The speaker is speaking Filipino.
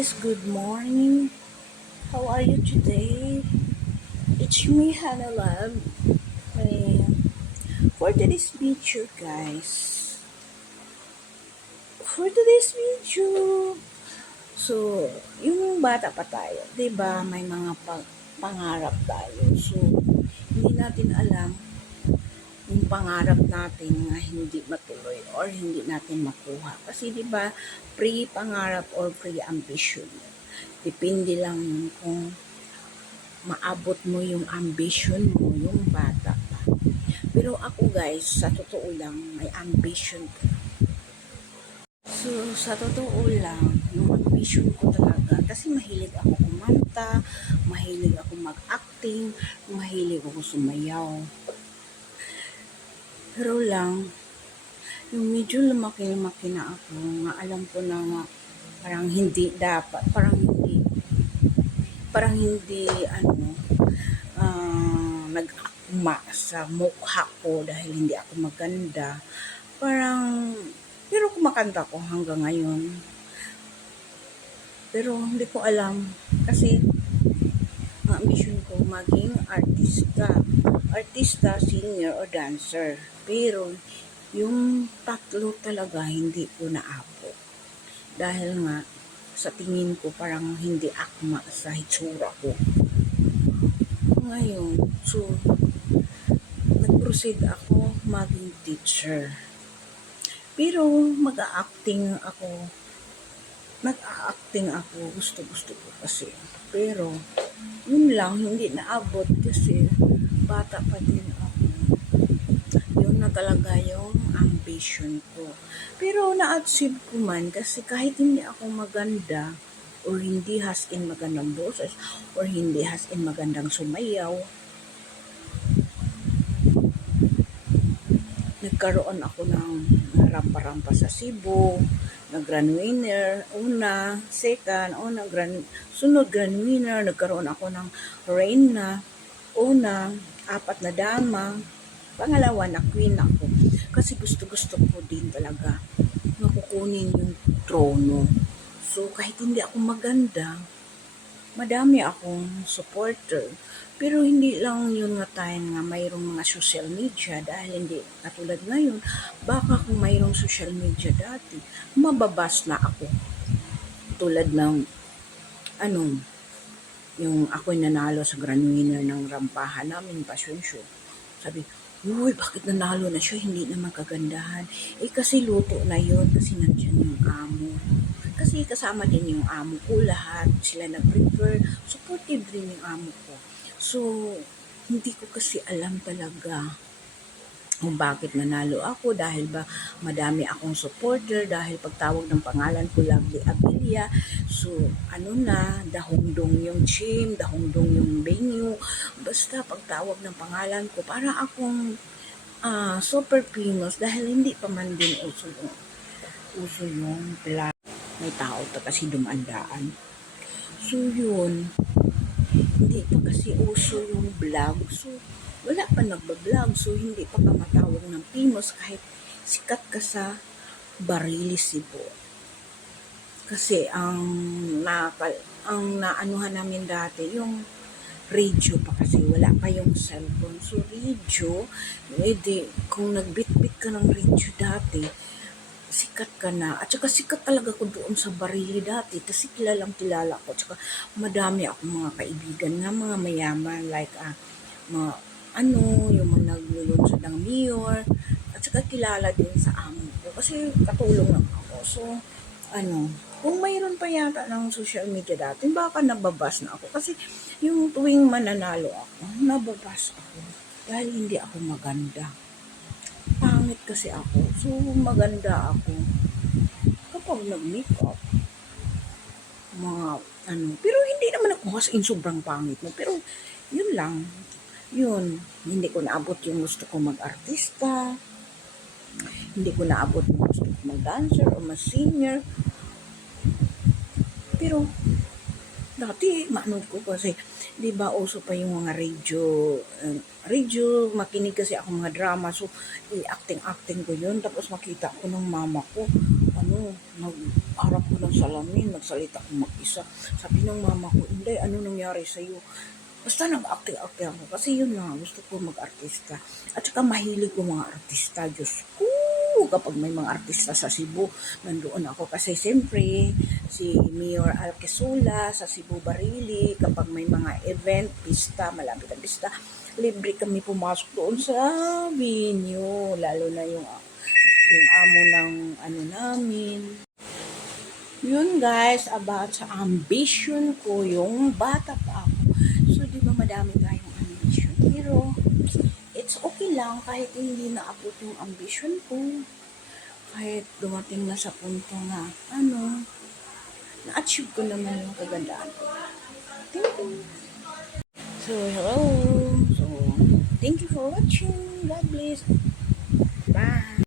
guys, good morning. How are you today? It's me, Hannah Lab. For today's video, guys. For today's video. So, yung bata pa tayo, 'di ba? May mga pangarap tayo. So, hindi natin alam yung pangarap natin na hindi matuloy or hindi natin makuha. Kasi 'di ba, pre-pangarap or pre-ambition. Depende lang yun kung maabot mo yung ambition mo, yung bata pa. Pero ako guys, sa totoo lang, may ambition ko. So, sa totoo lang, yung ambition ko talaga, kasi mahilig ako kumanta, mahilig ako mag-acting, mahilig ako sumayaw. Pero lang, yung medyo lumaki-lumaki na ako, nga alam ko na nga, parang hindi dapat, parang hindi, nag-akma sa mukha ko dahil hindi ako maganda. Pero kumakanta ko hanggang ngayon. Pero hindi ko alam kasi ang ambition ko maging artista. Artista, singer, o dancer. Pero yung tatlo talaga hindi ko naabot. Dahil nga sa tingin ko parang hindi akma sa hitsura ko. Ngayon, so, nag-proceed ako maging teacher. Pero mag-a-acting ako, gusto ko kasi. Pero, yun lang, hindi naabot kasi bata pa din ako. Yun na talaga yung ambition ko. Pero na-achieve ko man kasi kahit hindi ako maganda, or hindi has in magandang boses, or hindi has in magandang sumayaw, nagkaroon ako ng rampa-rampa sa Cebu, nag-grand winner, sunod grand winner, nagkaroon ako ng reina, una, 4 na dama, pangalawa na queen ako. Kasi gusto ko din talaga makukunin yung trono. So, kahit hindi ako maganda, madami akong supporter. Pero hindi lang yun nga time nga mayroong mga social media dahil hindi katulad ngayon. Baka kung mayroong social media dati, mababas na ako. Tulad ng yung ako'y nanalo sa grand winner ng rampahan namin, passion show. Sabi, uy, bakit nanalo na siya? Hindi naman kagandahan. Kasi luto na yun kasi nandyan yung amo. Kasi kasama din yung amo ko, lahat sila nag-prefer, supportive rin yung amo ko. So, hindi ko kasi alam talaga kung bakit nanalo ako dahil ba madami akong supporter, dahil pagtawag ng pangalan ko Lovely Abilia, so dahongdong yung gym, dahongdong yung venue, basta pagtawag ng pangalan ko para akong super famous dahil hindi pa man din uso yung may tao ta kasi dumandaan. So yun, hindi pa kasi uso yung vlog. So wala pa nagbablog. So hindi pa ka matawag ng famous kahit sikat ka sa Barilis, Cebu. Kasi ang naanuhan namin dati yung radio pa kasi wala pa yung cellphone. So radio, kung nagbitbit ka ng radio dati, sikat ka na. At saka sikat talaga ko doon sa Barili dati kasi kilala ko. At saka madami akong mga kaibigan na mga mayaman like yung mga naglulunsad ng mayor. At saka kilala din sa amo ko kasi katulong lang ako. So, kung mayroon pa yata ng social media dati, baka nababas na ako. Kasi yung tuwing mananalo ako, nababas ako. Dahil hindi ako maganda. Pangit kasi ako. So, maganda ako kapag nag-makeup. Pero hindi naman ako as in sobrang pangit mo. Pero, yun lang. Yun. Hindi ko naabot yung gusto ko mag-artista. Hindi ko naabot yung gusto ko mag-dancer o mag-singer. Pero, dati, manood ko kasi, di ba, uso pa yung mga radio, makinig kasi ako mga drama, so, acting ko yun, tapos makita ko ng mama ko, nagharap ko ng salamin, nagsalita ko mag-isa. Sabi ng mama ko, Inday, ano nangyari sa'yo? Basta nag-acting-acting ako. Kasi yun na, gusto ko mag-artista. At saka mahilig ko mga artista. Diyos ko, kapag may mga artista sa Cebu, nandoon ako. Kasi siyempre, si Mayor Alquezula sa Cebu Barili, kapag may mga event, pista, malapit ang pista, libre kami pumasok doon sa venue. Lalo na yung amo ng ano namin. Yun guys, about sa ambition ko, yung bata pa ako. So, di ba madami tayong ambition. Pero, it's okay lang kahit hindi naabot yung ambition ko. Kahit dumating na sa punto na, na-achieve ko naman yung kagandaan ko. Thank you. So, hello. So, thank you for watching. God bless. Bye.